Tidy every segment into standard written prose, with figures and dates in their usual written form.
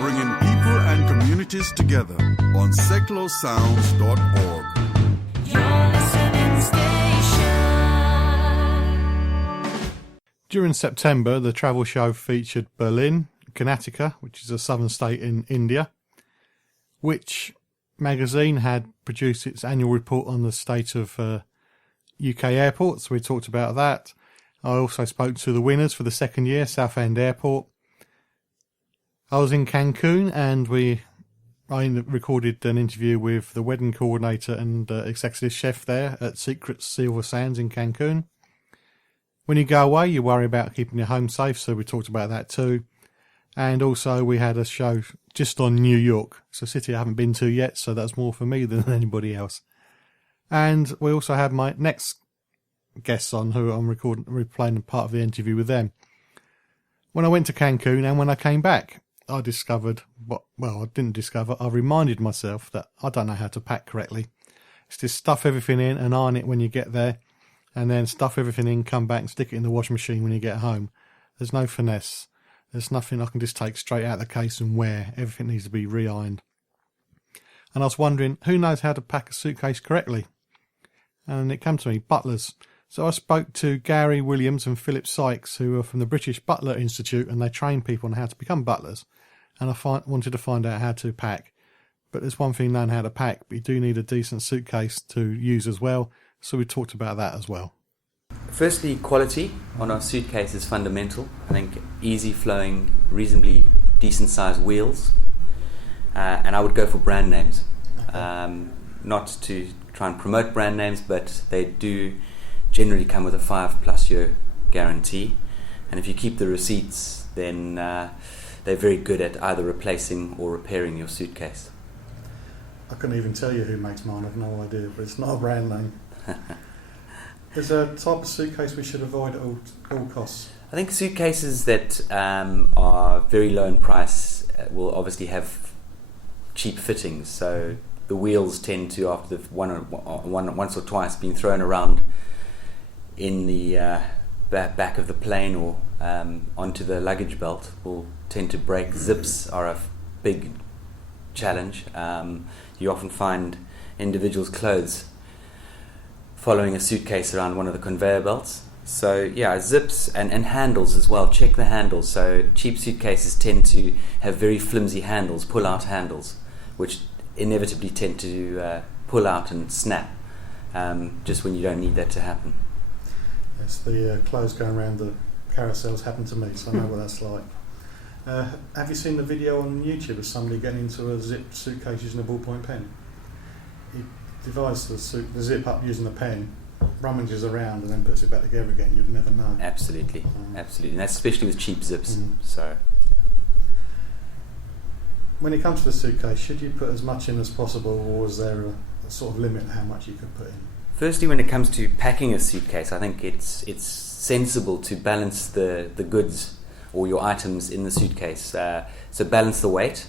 Bringing people and communities together on seclosounds.org. Your listening station. During September, the travel show featured Berlin, Karnataka, which is a southern state in India, which magazine had produced its annual report on the state of UK airports. We talked about that. I also spoke to the winners for the second year, Southend Airport. I was in Cancun and I recorded an interview with the wedding coordinator and executive chef there at Secret Silver Sands in Cancun. When you go away, you worry about keeping your home safe, so we talked about that too. And also we had a show just on New York. It's a city I haven't been to yet, so that's more for me than anybody else. And we also had my next guests on who I'm replaying part of the interview with them. When I went to Cancun and when I came back, I reminded myself that I don't know how to pack correctly. It's just stuff everything in and iron it when you get there, and then stuff everything in, come back and stick it in the washing machine when you get home. There's no finesse. There's nothing I can just take straight out of the case and wear. Everything needs to be re-ironed. And I was wondering, who knows how to pack a suitcase correctly? And it came to me, butlers. So I spoke to Gary Williams and Philip Sykes, who are from the British Butler Institute, and they train people on how to become butlers. And I wanted to find out how to pack. But there's one thing knowing how to pack, but you do need a decent suitcase to use as well. So we talked about that as well. Firstly, quality on our suitcase is fundamental. I think easy flowing, reasonably decent sized wheels, and I would go for brand names. Okay. Not to try and promote brand names, but they do generally come with a 5+ year guarantee, and if you keep the receipts, then they're very good at either replacing or repairing your suitcase. I couldn't even tell you who makes mine, I've no idea, but it's not a brand name. There's a type of suitcase we should avoid at all costs. I think suitcases that are very low in price will obviously have cheap fittings. So the wheels tend to, after the once or twice being thrown around in the back of the plane or onto the luggage belt, will tend to break. Zips are a big challenge. You often find individuals' clothes following a suitcase around one of the conveyor belts. So yeah, zips and handles as well. Check the handles. So cheap suitcases tend to have very flimsy handles, pull-out handles, which inevitably tend to pull out and snap just when you don't need that to happen. Yes, the clothes going around the carousels happen to me, so I know what that's like. Have you seen the video on YouTube of somebody getting into a zipped suitcase using a ballpoint pen? He divides the zip up using a pen, rummages around and then puts it back together again. You'd never know. Absolutely. And that's especially with cheap zips. So when it comes to the suitcase, should you put as much in as possible, or is there a sort of limit how much you can put in? Firstly, when it comes to packing a suitcase, I think it's sensible to balance the goods or your items in the suitcase. So balance the weight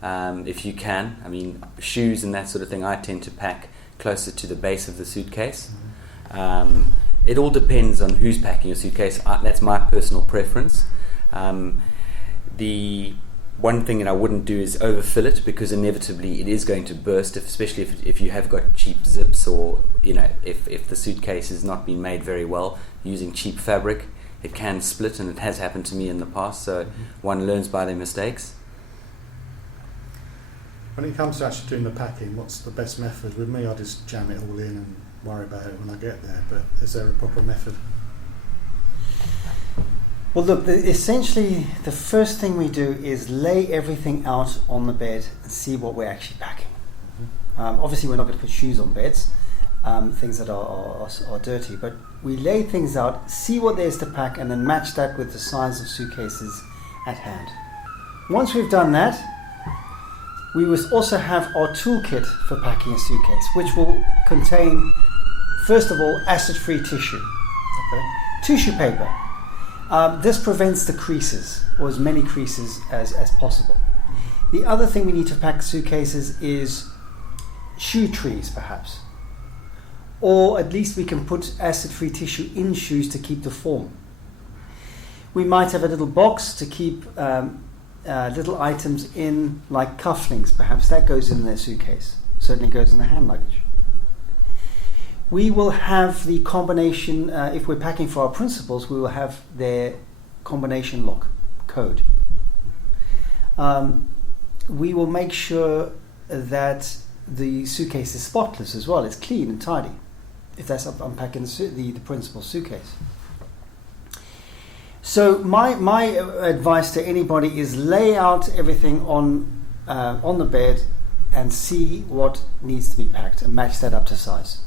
if you can. I mean, shoes and that sort of thing, I tend to pack closer to the base of the suitcase. It all depends on who's packing your suitcase. That's my personal preference. The one thing that I wouldn't do is overfill it, because inevitably it is going to burst, especially if you have got cheap zips, or if the suitcase has not been made very well using cheap fabric, it can split, and it has happened to me in the past. So one learns by their mistakes. When it comes to actually doing the packing, what's the best method? With me, I just jam it all in and worry about it when I get there, but is there a proper method? Well, look, essentially the first thing we do is lay everything out on the bed and see what we're actually packing. Obviously we're not going to put shoes on beds, things that are dirty, but we lay things out, see what there is to pack, and then match that with the size of suitcases at hand. Once we've done that, we will also have our toolkit for packing a suitcase, which will contain, first of all, acid-free tissue, tissue paper. This prevents the creases, or as many creases as possible. The other thing we need to pack suitcases is shoe trees, perhaps. Or at least we can put acid-free tissue in shoes to keep the form. We might have a little box to keep little items in, like cufflinks. Perhaps that goes in their suitcase. Certainly goes in the hand luggage. We will have the combination, if we're packing for our principals, we will have their combination lock code. We will make sure that the suitcase is spotless as well. It's clean and tidy, if that's unpacking the principal's suitcase. So my advice to anybody is lay out everything on the bed and see what needs to be packed and match that up to size.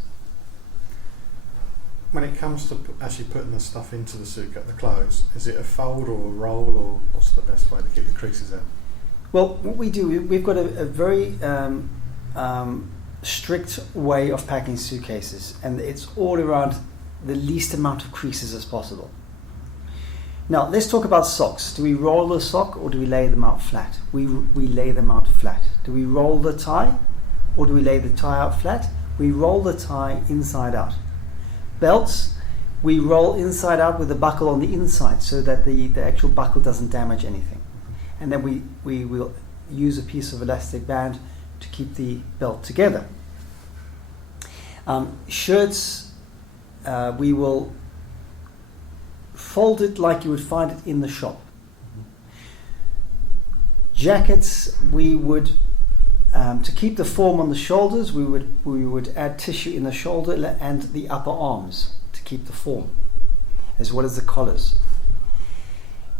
When it comes to actually putting the stuff into the suitcase, the clothes, is it a fold or a roll, or what's the best way to keep the creases out? Well, what we do, we've got a very strict way of packing suitcases, and it's all around the least amount of creases as possible. Now, let's talk about socks. Do we roll the sock or do we lay them out flat? We lay them out flat. Do we roll the tie or do we lay the tie out flat? We roll the tie inside out. Belts, we roll inside out with the buckle on the inside so that the actual buckle doesn't damage anything. And then we will use a piece of elastic band to keep the belt together. Shirts, we will fold it like you would find it in the shop. Jackets, we would, to keep the form on the shoulders, we would add tissue in the shoulder and the upper arms to keep the form, as well as the collars.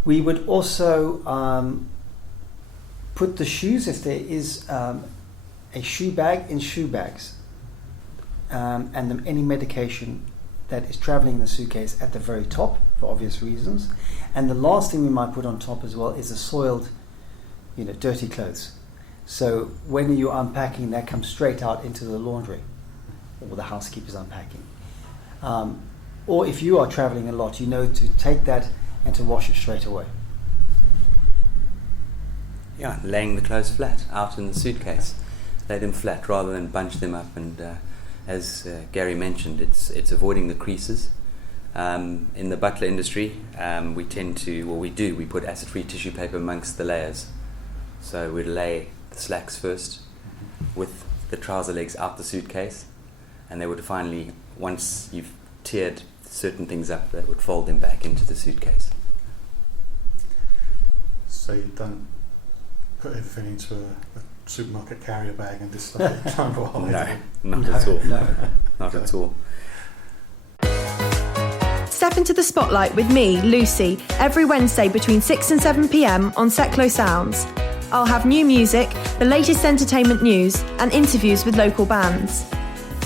We would also put the shoes, if there is a shoe bag, in shoe bags, and any medication that is traveling in the suitcase at the very top, for obvious reasons. And the last thing we might put on top as well is the soiled, dirty clothes. So when you're unpacking, that comes straight out into the laundry, or the housekeeper's unpacking. Or if you are traveling a lot, to take that and to wash it straight away. Yeah, laying the clothes flat out in the suitcase. Lay them flat rather than bunch them up, and as Gary mentioned, it's avoiding the creases. In the Butler industry, we put acid-free tissue paper amongst the layers. So we'd lay the slacks first with the trouser legs out the suitcase, and they would finally, once you've tiered certain things up, they would fold them back into the suitcase. So you don't put everything into a supermarket carrier bag and just stuff it down the hole? No, not at all. No. Not at all. Step into the spotlight with me, Lucy, every Wednesday between 6 and 7 p.m. on Seclo Sounds. I'll have new music, the latest entertainment news, and interviews with local bands.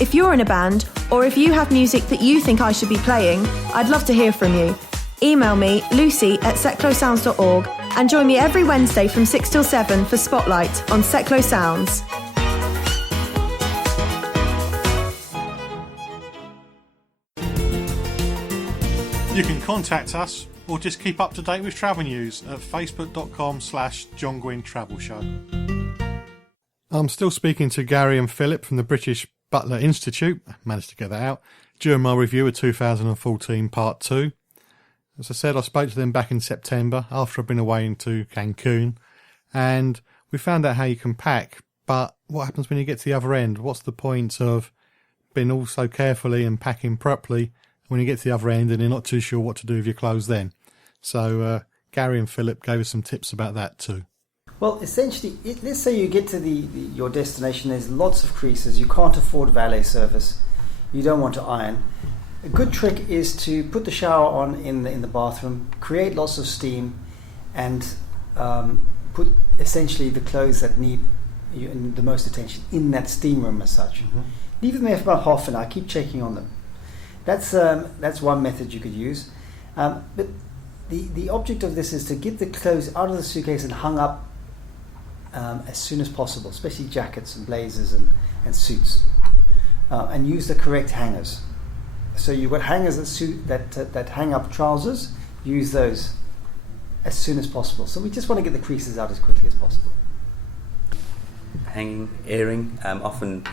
If you're in a band, or if you have music that you think I should be playing, I'd love to hear from you. Email me, lucy@seclosounds.org, and join me every Wednesday from 6 till 7 for Spotlight on Seclo Sounds. You can contact us or just keep up to date with travel news at facebook.com/John Guinn Travel Show. I'm still speaking to Gary and Philip from the British Butler Institute, managed to get that out, during my review of 2014 Part 2. As I said, I spoke to them back in September after I'd been away into Cancun, and we found out how you can pack, but what happens when you get to the other end? What's the point of being all so carefully and packing properly when you get to the other end and you're not too sure what to do with your clothes then? So Gary and Philip gave us some tips about that too. Well, essentially, let's say you get to your destination, there's lots of creases, you can't afford valet service, you don't want to iron. A good trick is to put the shower on in the bathroom, create lots of steam, and put essentially the clothes that need the most attention in that steam room as such. Mm-hmm. Leave them there for about half an hour, keep checking on them. That's one method you could use. But the object of this is to get the clothes out of the suitcase and hung up as soon as possible, especially jackets and blazers and suits, and use the correct hangers. So you've got hangers that hang up trousers. Use those as soon as possible. So we just want to get the creases out as quickly as possible. Hanging, airing. Often,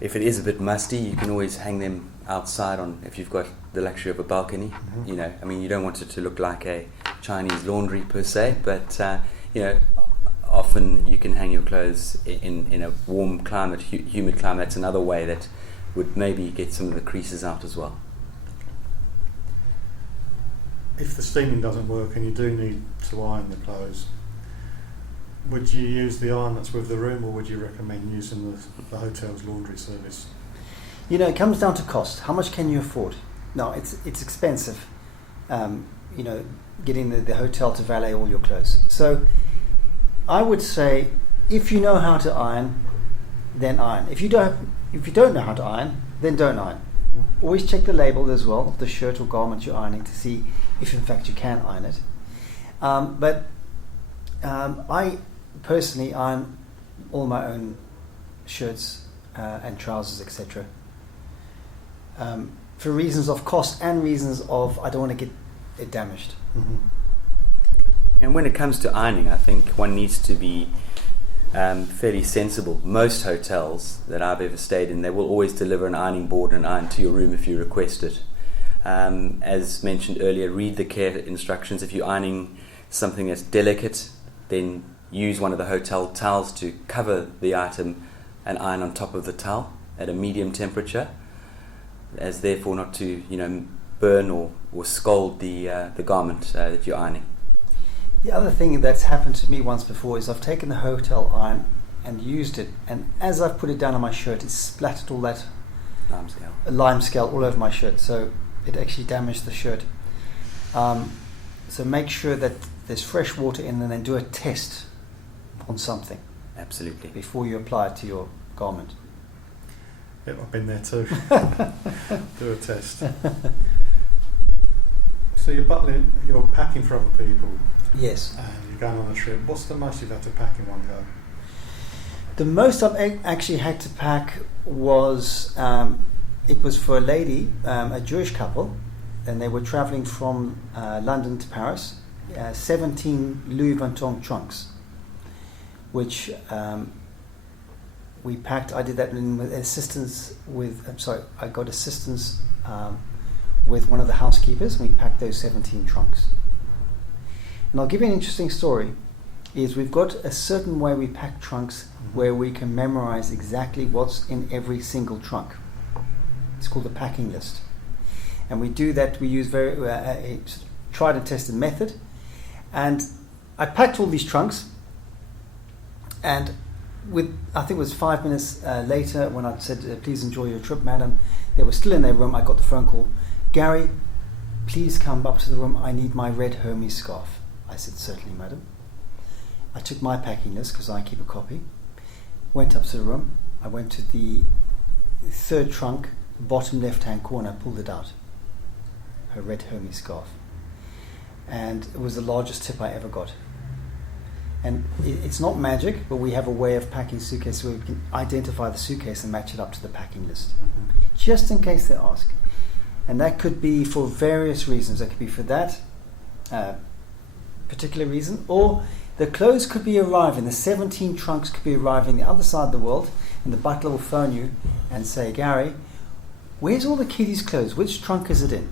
if it is a bit musty, you can always hang them outside on if you've got the luxury of a balcony. Mm-hmm. You know, I mean, you don't want it to look like a Chinese laundry per se, but you know, often you can hang your clothes in a warm climate, humid climate. That's another way that would maybe get some of the creases out as well. If the steaming doesn't work and you do need to iron the clothes, would you use the iron that's with the room, or would you recommend using the hotel's laundry service? You know, it comes down to cost. How much can you afford? No, it's expensive. You know, getting the hotel to valet all your clothes. So I would say, if you know how to iron, then iron. If you don't know how to iron, then don't iron. Always check the label as well of the shirt or garment you're ironing to see if in fact you can iron it. But I personally iron all my own shirts and trousers, etc. For reasons of cost and reasons of I don't want to get it damaged. Mm-hmm. And when it comes to ironing, I think one needs to be fairly sensible. Most hotels that I've ever stayed in, they will always deliver an ironing board and iron to your room if you request it. As mentioned earlier, read the care instructions. If you're ironing something that's delicate, then use one of the hotel towels to cover the item and iron on top of the towel at a medium temperature, as therefore not to, you know, burn or scald the garment that you're ironing. The other thing that's happened to me once before is I've taken the hotel iron and used it, and as I've put it down on my shirt, it splattered all that lime scale all over my shirt, so it actually damaged the shirt. So make sure that there's fresh water in, and then do a test on something. Absolutely. Before you apply it to your garment. Yep, I've been there too. Do a test. So you're packing for other people. Yes. And you're going on a trip. What's the most you've had to pack in one go? The most I've actually had to pack was, it was for a lady, a Jewish couple, and they were traveling from London to Paris, 17 Louis Vuitton trunks, which we packed. I did that with assistance I got assistance with one of the housekeepers, and we packed those 17 trunks. And I'll give you an interesting story, is we've got a certain way we pack trunks where we can memorize exactly what's in every single trunk. It's called the packing list. And we do that, we use a tried and tested method. And I packed all these trunks, and I think it was 5 minutes later when I said, please enjoy your trip, madam, they were still in their room. I got the phone call, Gary, please come up to the room, I need my red Hermes scarf. I said, certainly, madam. I took my packing list, because I keep a copy, went up to the room, I went to the third trunk, bottom left-hand corner, pulled it out, her red Hermes scarf. And it was the largest tip I ever got. And it's not magic, but we have a way of packing suitcases where we can identify the suitcase and match it up to the packing list, just in case they ask. And that could be for various reasons. That could be for that particular reason, or the clothes could be arriving, the 17 trunks could be arriving the other side of the world, and the butler will phone you and say, Gary, where's all the kiddies' clothes? Which trunk is it in?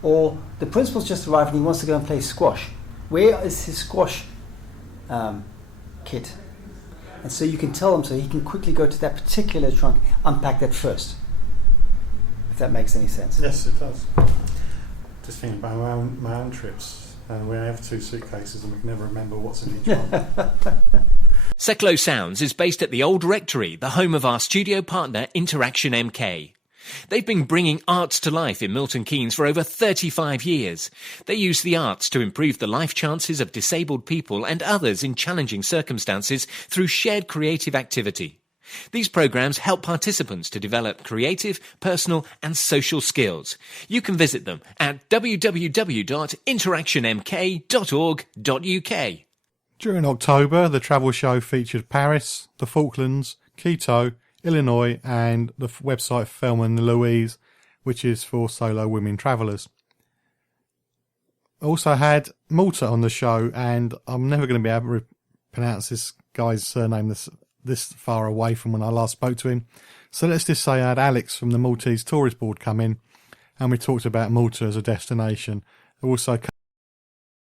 Or the principal's just arrived and he wants to go and play squash. Where is his squash kit? And so you can tell him, so he can quickly go to that particular trunk, unpack that first. If that makes any sense. Yes, it does. Just thinking about my own trips. And we have 2 suitcases and we can never remember what's in each one. Seklo Sounds is based at the Old Rectory, the home of our studio partner Interaction MK. They've been bringing arts to life in Milton Keynes for over 35 years. They use the arts to improve the life chances of disabled people and others in challenging circumstances through shared creative activity. These programs help participants to develop creative, personal and social skills. You can visit them at www.interactionmk.org.uk. During October, the travel show featured Paris, the Falklands, Quito, Illinois and the website Thelma and Louise, which is for solo women travellers. Also had Malta on the show, and I'm never going to be able to pronounce this guy's surname, this this far away from when I last spoke to him. So let's just say I had Alex from the Maltese Tourist Board come in, and we talked about Malta as a destination. Also